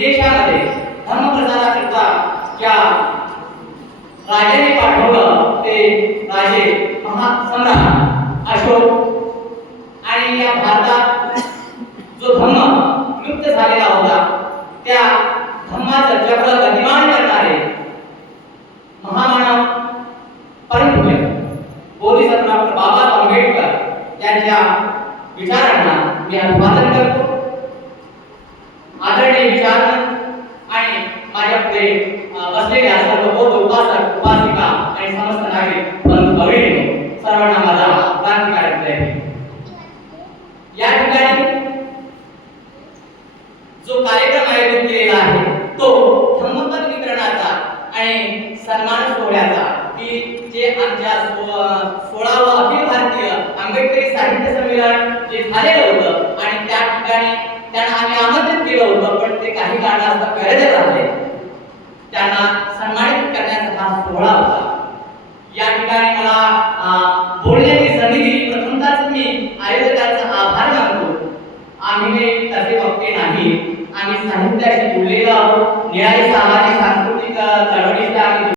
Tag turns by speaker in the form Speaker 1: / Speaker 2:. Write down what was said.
Speaker 1: विदेशामध्ये धर्मप्रचाराकरिता या राजाने पाठवलं ते राजे महासम्राट अशोक आणि या भारतात जो धम्म लुप्त झालेला होता त्या धम्माचं चक्र गतिमान करणारे महामानव परमपूज्य बोधिसत्व डॉक्टर बाबासाहेब आंबेडकर यांच्या विचारांना मी अभिवादन करतो. माझ्या बसलेले असतात. बसलेल्या बौद्ध उपासक उपासिका आणि समस्त नागरिक. बंधू भगिनी सर्वांना माझा क्रांतिकारक जय या ठिकाणी जो कार्यक्रम आयोजित केलेला आहे तो धम्मपद वितरणाचा आणि सन्मान सोहळ्याचा की जे आमच्या सो- सोळावं अखिल भारतीय आंबेडकरी साहित्य संमेलन जे झालेलं होतं आणि त्या ठिकाणी त्यांना आम्ही आमंत्रित केलं होतं पण ते काही कारणास्तव गैरहजर राहिले त्यांना सन्मानित करण्याचा हा सोहळा होता. या ठिकाणी मला बोलण्याची संधी दिली. प्रथमतःच मी आयोजकांचा आभार मानतो. आम्ही तसे वक्ते नाही. आम्ही साहित्याशी जुळलेलो आहोत. निराळी सामाजिक सांस्कृतिक चळवळीचा